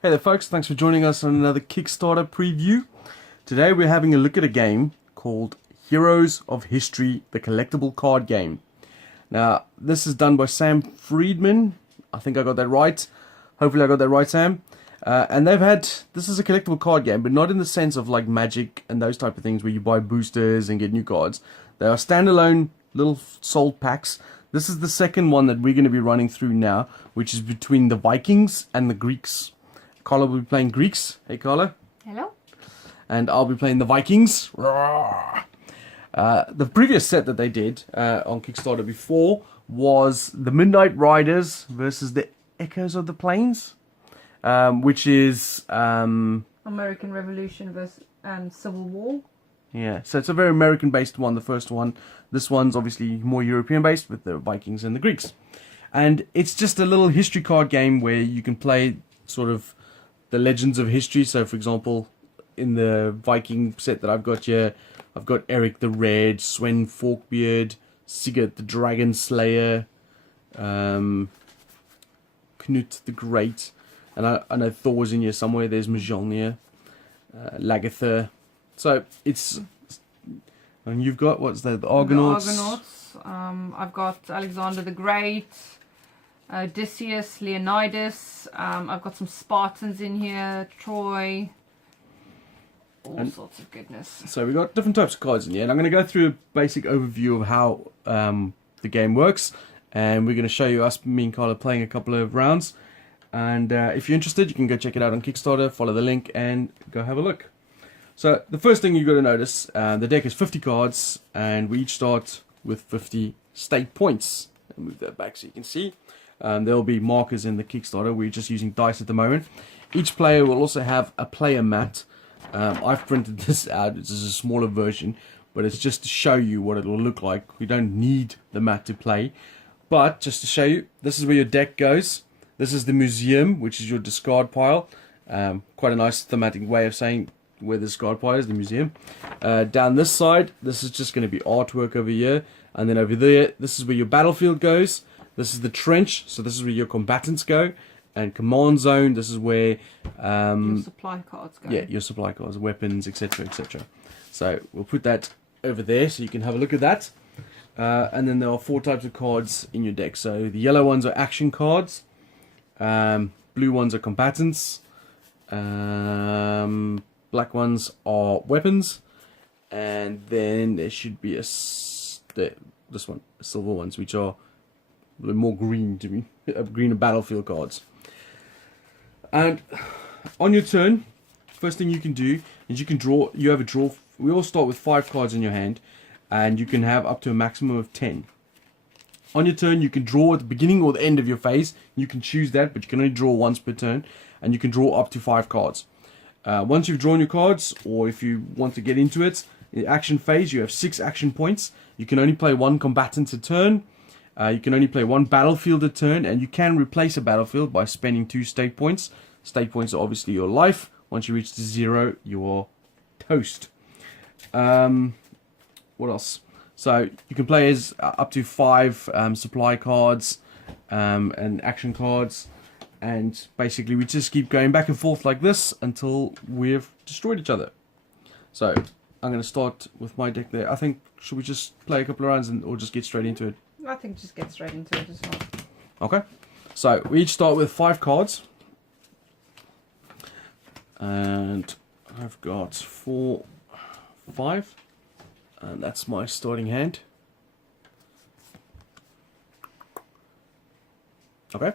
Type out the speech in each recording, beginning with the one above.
Hey there folks, thanks for joining us on another Kickstarter preview. Today we're having a look at a game called Heroes of History, the collectible card game. Now, this is done by Sam Friedman. I think I got that right. Hopefully I got that right, Sam. And this is a collectible card game, but not in the sense of like Magic and those type of things where you buy boosters and get new cards. They are standalone little sold packs. This is the second one that we're going to be running through now, which is between the Vikings and the Greeks. Carla will be playing Greeks. Hey, Carla. Hello. And I'll be playing the Vikings. The previous set that they did on Kickstarter before was the Midnight Riders versus the Echoes of the Plains, which is American Revolution versus Civil War. Yeah, so it's a very American-based one, the first one. This one's obviously more European-based with the Vikings and the Greeks. And it's just a little history card game where you can play sort of the legends of history. So, for example, in the Viking set that I've got here, I've got Eric the Red, Sven Forkbeard, Sigurd the Dragon Slayer, Knut the Great, and I know Thor's in here somewhere. There's Mjolnir, Lagertha. So it's, and you've got, what's that, the Argonauts? The Argonauts. I've got Alexander the Great, Odysseus, Leonidas. I've got some Spartans in here, Troy, all sorts of goodness. So we've got different types of cards in here, and I'm going to go through a basic overview of how the game works, and we're going to show you me and Carla playing a couple of rounds. And if you're interested, you can go check it out on Kickstarter, follow the link, and go have a look. So the first thing you've got to notice, the deck is 50 cards, and we each start with 50 stake points. I'll move that back so you can see. There'll be markers in the Kickstarter. We're just using dice at the moment. Each player will also have a player mat. I've printed this out. This is a smaller version, but it's just to show you what it will look like. We don't need the mat to play, but just to show you, this is where your deck goes. This is the museum, which is your discard pile. Quite a nice thematic way of saying where the discard pile is, the museum. Down this side, this is just going to be artwork over here. And then over there, this is where your battlefield goes. This is the trench, so this is where your combatants go. And command zone, this is where your supply cards go. Yeah, your supply cards, weapons, etc, etc. So we'll put that over there so you can have a look at that. And then there are 4 types of cards in your deck. So the yellow ones are action cards. Blue ones are combatants. Black ones are weapons. And then there should be this one, silver ones, which are more green to me, green battlefield cards. And on your turn, first thing you can do is you can draw. You have a draw. We all start with 5 cards in your hand, and you can have up to a maximum of 10. On your turn, you can draw at the beginning or the end of your phase. You can choose that, but you can only draw once per turn, and you can draw up to 5 cards. Once you've drawn your cards, or if you want to get into it, in the action phase, you have 6 action points. You can only play 1 combatant a turn. You can only play 1 battlefield a turn, and you can replace a battlefield by spending 2 state points. State points are obviously your life. Once you reach to 0, you're toast. What else? So you can play as up to 5 supply cards and action cards, and basically we just keep going back and forth like this until we've destroyed each other. So I'm going to start with my deck there. I think, should we just play a couple of rounds or just get straight into it? I think just get straight into it as well. Okay, so we each start with 5 cards, and I've got 4, 5, and that's my starting hand. Okay,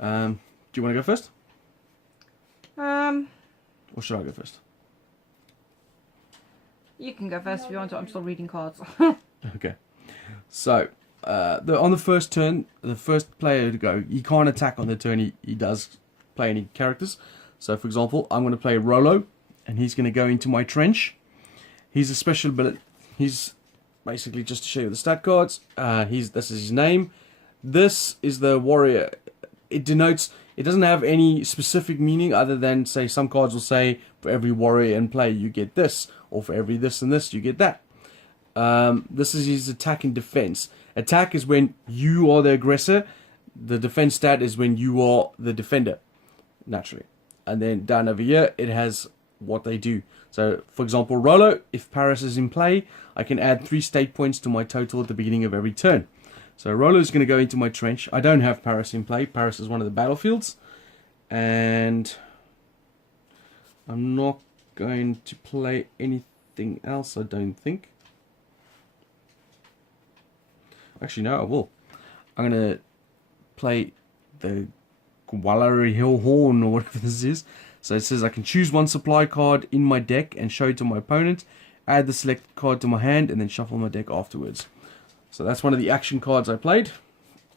do you want to go first? Or should I go first? You can go first if you want to. I'm still reading cards. Okay, so on the first turn, the first player to go, he can't attack on the turn he does play any characters. So for example, I'm going to play Rollo, and he's going to go into my trench. He's a special ability. He's basically, just to show you the stat cards, this is his name. This is the warrior. It denotes, it doesn't have any specific meaning other than, say, some cards will say for every warrior in play you get this, or for every this and this you get that. This is his attack and defense. Attack is when you are the aggressor. The defense stat is when you are the defender, naturally. And then down over here, it has what they do. So, for example, Rolo, if Paris is in play, I can add 3 state points to my total at the beginning of every turn. So Rolo is going to go into my trench. I don't have Paris in play. Paris is one of the battlefields. And I'm not going to play anything else, I don't think. Actually, no, I will. I'm going to play the Gwalari Hill Horn, or whatever this is. So it says I can choose one supply card in my deck and show it to my opponent, add the selected card to my hand, and then shuffle my deck afterwards. So that's one of the action cards I played.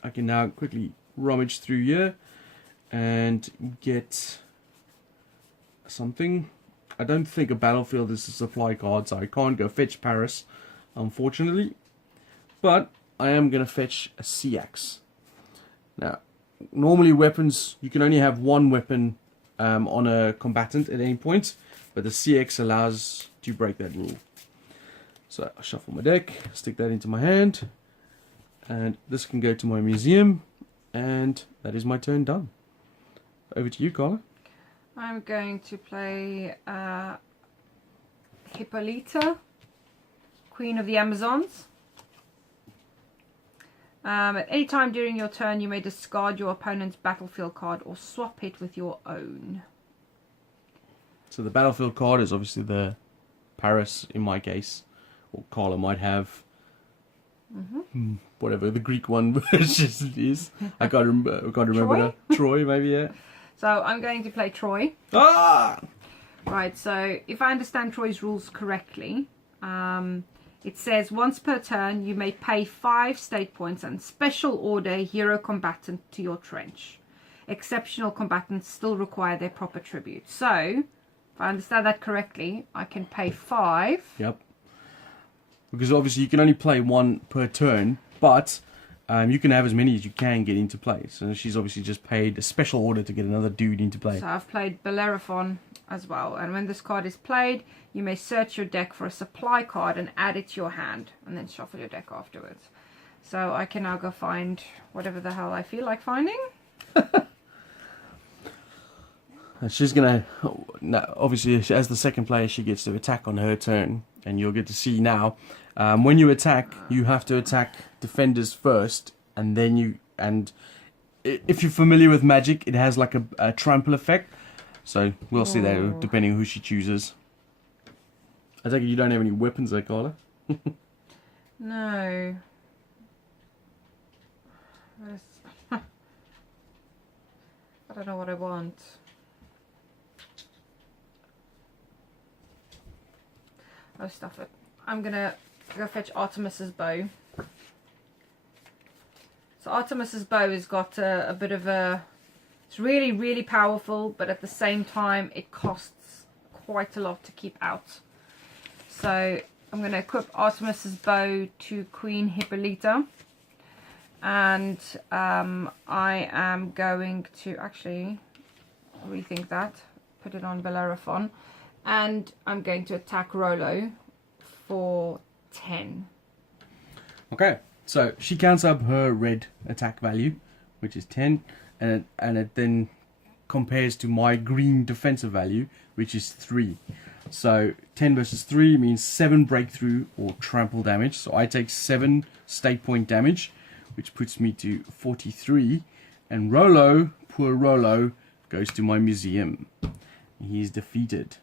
I can now quickly rummage through here and get something. I don't think a battlefield is a supply card, so I can't go fetch Paris, unfortunately. But I am going to fetch a sea axe. Now, normally weapons, you can only have one weapon on a combatant at any point, but the CX allows to break that rule. So I shuffle my deck, stick that into my hand, and this can go to my museum, and that is my turn done. Over to you, Carla. I'm going to play Hippolyta, Queen of the Amazons. At any time during your turn, you may discard your opponent's battlefield card or swap it with your own. So the battlefield card is obviously the Paris, in my case, or Carla might have whatever the Greek one version is. I can't remember Troy? now. Troy, maybe, yeah. So I'm going to play Troy. Ah! Right, so if I understand Troy's rules correctly, it says once per turn you may pay 5 state points and special order hero combatant to your trench. Exceptional combatants still require their proper tribute. So, if I understand that correctly, I can pay 5. Yep. Because obviously you can only play 1 per turn, but you can have as many as you can get into play. So she's obviously just paid a special order to get another dude into play. So I've played Bellerophon as well, and when this card is played, you may search your deck for a supply card and add it to your hand, and then shuffle your deck afterwards. So I can now go find whatever the hell I feel like finding. And she's gonna, obviously as the second player, she gets to attack on her turn, and you'll get to see now, when you attack, you have to attack defenders first, and then if you're familiar with Magic, it has like a trample effect. So we'll see that depending on who she chooses. I take it you don't have any weapons there, Carla? No. I don't know what I want. Oh, stuff it. I'm gonna go fetch Artemis's bow. So Artemis's bow has got a bit of a... It's really, really powerful, but at the same time, it costs quite a lot to keep out. So I'm going to equip Artemis's bow to Queen Hippolyta. And I am going to actually rethink that. Put it on Bellerophon. And I'm going to attack Rolo for 10. Okay, so she counts up her red attack value, which is 10. And it then compares to my green defensive value, which is 3. So 10 versus 3 means 7 breakthrough or trample damage. So I take 7 state point damage, which puts me to 43. And Rolo, poor Rolo, goes to my museum. He's defeated.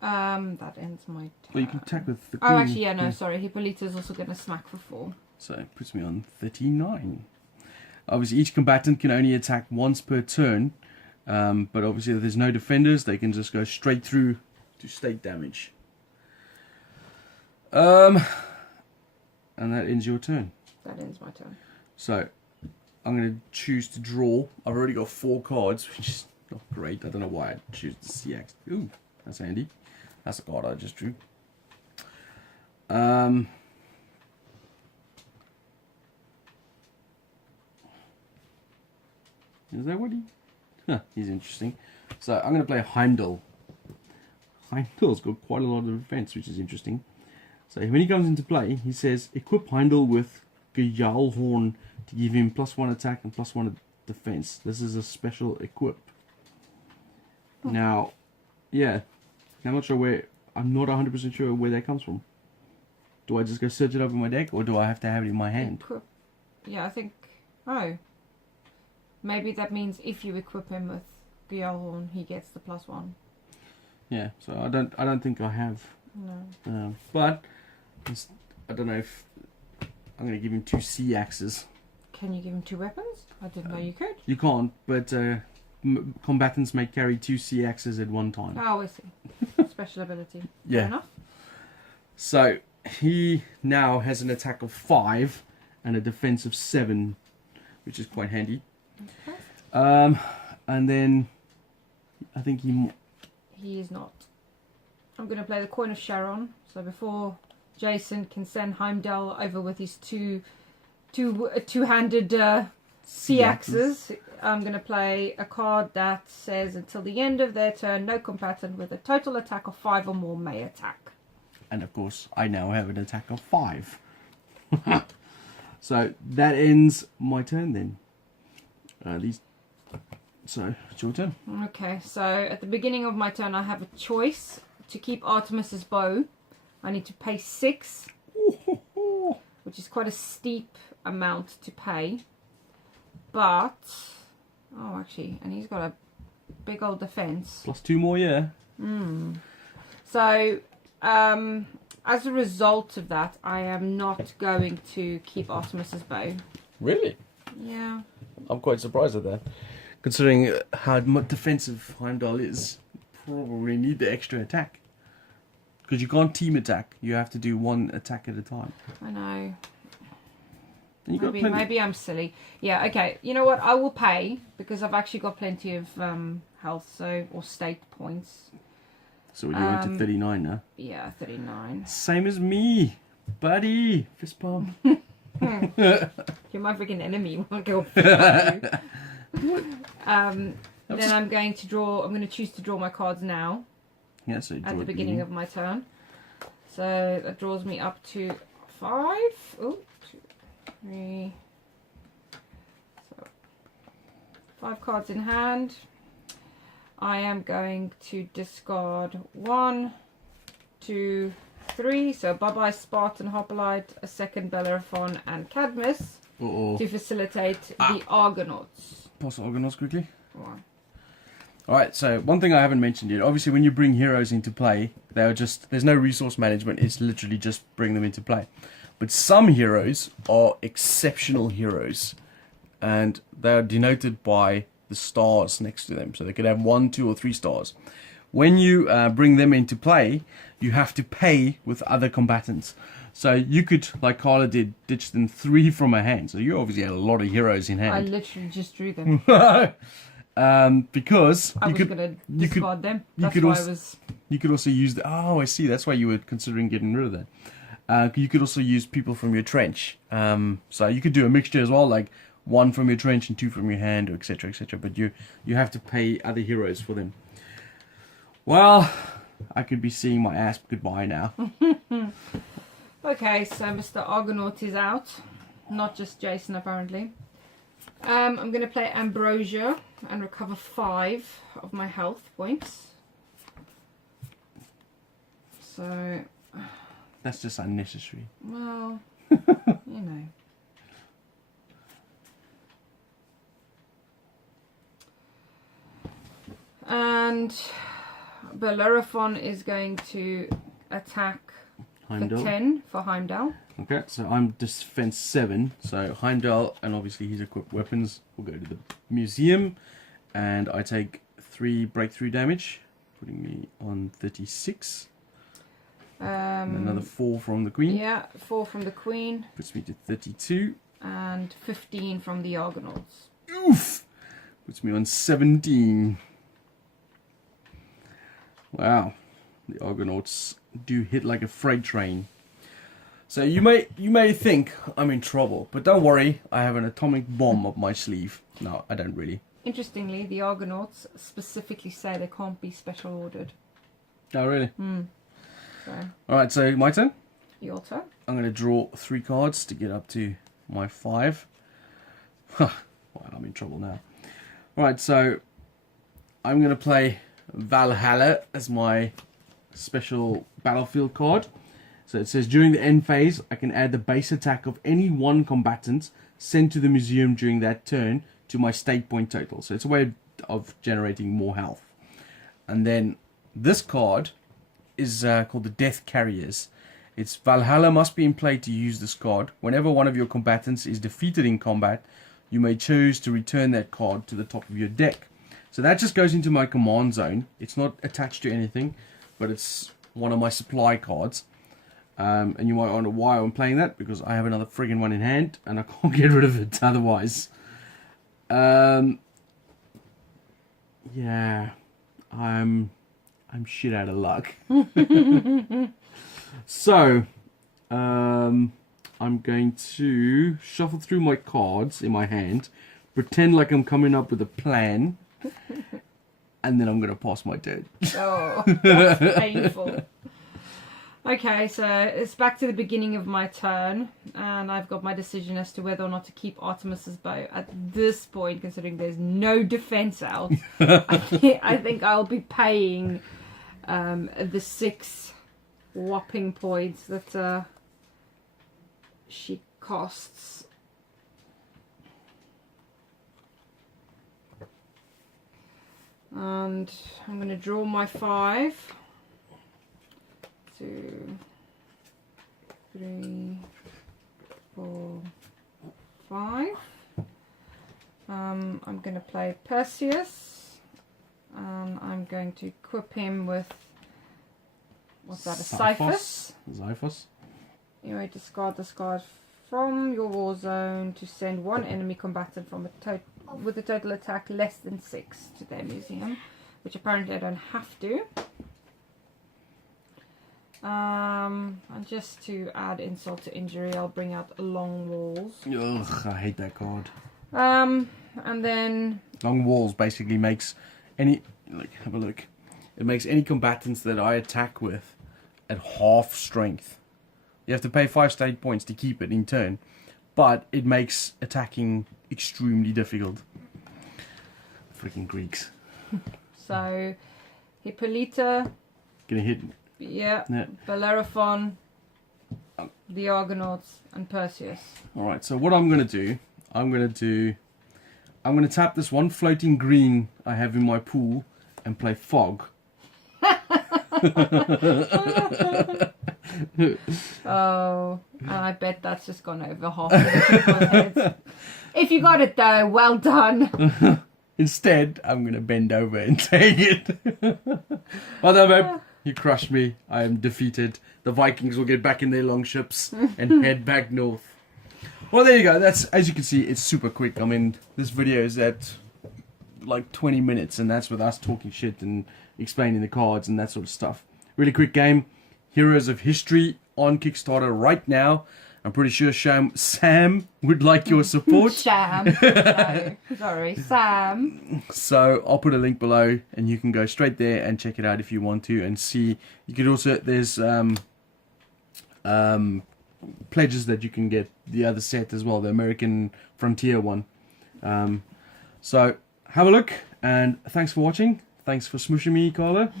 That ends my turn. Well, you can attack with the queen. Oh, actually, yeah, no, sorry. Hippolyta is also going to smack for 4. So it puts me on 39. Obviously, each combatant can only attack once per turn, but obviously if there's no defenders, they can just go straight through to state damage. And that ends your turn. That ends my turn. So, I'm going to choose to draw. I've already got 4 cards, which is not great. I don't know why I choose the CX. Ooh, that's handy. That's a card I just drew. Is that what he... Huh, he's interesting. So I'm going to play Heimdall. Heimdall's got quite a lot of defense, which is interesting. So when he comes into play, he says, equip Heimdall with Gjalhorn to give him +1 attack and +1 defense. This is a special equip. Now, yeah, I'm not sure where. I'm not 100% sure where that comes from. Do I just go search it up in my deck, or do I have to have it in my hand? Yeah, I think. Oh, maybe that means if you equip him with Gjalhorn, he gets the +1. Yeah, so I don't think I have. No. But I don't know if I'm going to give him 2 sea axes. Can you give him 2 weapons? I didn't know you could. You can't, but combatants may carry 2 sea axes at one time. Oh, I see. Special ability. Yeah. Fair enough. So he now has an attack of 5 and a defense of 7, which is quite handy. Okay. And then I think he is not. I'm going to play the Coin of Sharon. So before Jason can send Heimdall over with his two-handed sea axes, I'm going to play a card that says until the end of their turn, no combatant with a total attack of 5 or more may attack. And of course, I now have an attack of 5. So that ends my turn then. So it's your turn. Okay, so at the beginning of my turn, I have a choice to keep Artemis's bow. I need to pay 6, which is quite a steep amount to pay. But oh, actually, and he's got a big old defense. +2 more, yeah. So, as a result of that, I am not going to keep Artemis's bow. Really? Yeah. I'm quite surprised at that. Considering how defensive Heimdall is, probably need the extra attack. Because you can't team attack. You have to do 1 attack at a time. I know. And you Maybe I'm silly. Yeah, okay. You know what? I will pay because I've actually got plenty of health, or state points. So you went to 39 now? Yeah, 39. Same as me, buddy. Fist bump. You're my freaking enemy. I'll go then I'm going to draw. I'm going to choose to draw my cards now. Yeah, so at the beginning of my turn. So that draws me up to 5. Oh, 2, 3. So 5 cards in hand. I am going to discard 1, 2, 3. So bye-bye Spartan Hoplite, a second Bellerophon and Cadmus to facilitate the Argonauts. Pause Argonauts quickly. Why? Alright, so one thing I haven't mentioned yet. Obviously, when you bring heroes into play, there's no resource management. It's literally just bring them into play. But some heroes are exceptional heroes, and they are denoted by the stars next to them. So they could have 1, 2, or 3 stars. When you bring them into play, you have to pay with other combatants. So you could, like Carla did, ditch them 3 from her hand. So you obviously had a lot of heroes in hand. I literally just drew them. Because I was going to discard them. That's why I was... You could also use the... Oh, I see. That's why you were considering getting rid of that. You could also use people from your trench. So you could do a mixture as well, like 1 from your trench and 2 from your hand, or etc., etc. But you have to pay other heroes for them. Well, I could be seeing my ass goodbye now. Okay, so Mr. Argonaut is out. Not just Jason, apparently. I'm going to play Ambrosia and recover 5 of my health points. So... That's just unnecessary. Well, you know. And Bellerophon is going to attack Heimdall. for 10 for Heimdall. Okay, so I'm defense 7. So Heimdall and obviously his equipped weapons will go to the museum, and I take 3 breakthrough damage, putting me on 36. And another 4 from the Queen. Yeah, 4 from the Queen. Puts me to 32. And 15 from the Argonauts. Oof! Puts me on 17. Wow. The Argonauts do hit like a freight train. So you may think I'm in trouble, but don't worry, I have an atomic bomb up my sleeve. No, I don't really. Interestingly, the Argonauts specifically say they can't be special ordered. Oh, really? So, Alright, so my turn? your turn. I'm going to draw 3 cards to get up to my 5. Wow, I'm in trouble now. Alright, so I'm going to play Valhalla as my special battlefield card. So it says during the end phase, I can add the base attack of any one combatant sent to the museum during that turn to my state point total. So it's a way of generating more health. And then this card is called the Death Carriers. It's Valhalla must be in play to use this card. Whenever one of your combatants is defeated in combat, you may choose to return that card to the top of your deck. So that just goes into my command zone. It's not attached to anything, but it's one of my supply cards. And you might wonder why I'm playing that, because I have another friggin' one in hand and I can't get rid of it otherwise. Yeah, I'm shit out of luck. So, I'm going to shuffle through my cards in my hand, pretend like I'm coming up with a plan, and then I'm going to pass my turn. Oh, that's painful. Okay, so it's back to the beginning of my turn, and I've got my decision as to whether or not to keep Artemis's bow. At this point, considering there's no defense out, I think I'll be paying the 6 whopping points that she costs. And I'm going to draw my 5. 2, 3, 4, 5. I'm going to play Perseus, and I'm going to equip him with, what's that, a Cyphus? Xiphos. You may discard this card from your war zone to send one enemy combatant from with a total attack less than 6 to their museum, which apparently I don't have to. And just to add insult to injury, I'll bring out Long Walls. Ugh, I hate that card. And then Long Walls basically makes any, like, have a look. It makes any combatants that I attack with at half strength. You have to pay 5 state points to keep it in turn, but it makes attacking extremely difficult. Freaking Greeks. So Hippolyta, Gonna hit. yeah. Yeah. Bellerophon, the Argonauts, and Perseus. Alright, so what I'm gonna do, I'm gonna tap this one floating green I have in my pool and play Fog. Oh, and I bet that's just gone over half of the people's heads. If you got it though, well done. Instead, I'm gonna bend over and take it. Although, you crushed me. I am defeated. The Vikings will get back in their longships and head back north. Well, there you go. That's, as you can see, it's super quick. I mean, this video is at like 20 minutes, and that's with us talking shit and explaining the cards and that sort of stuff. Really quick game. Heroes of History on Kickstarter right now. I'm pretty sure Sam would like your support. Sam. No, sorry, Sam. So I'll put a link below, and you can go straight there and check it out if you want to, and see. You could also, there's pledges that you can get the other set as well, the American Frontier one. So have a look, and thanks for watching. Thanks for smooshing me, Carla.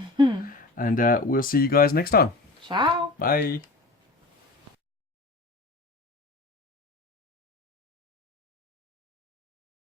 And we'll see you guys next time. Ciao. Bye.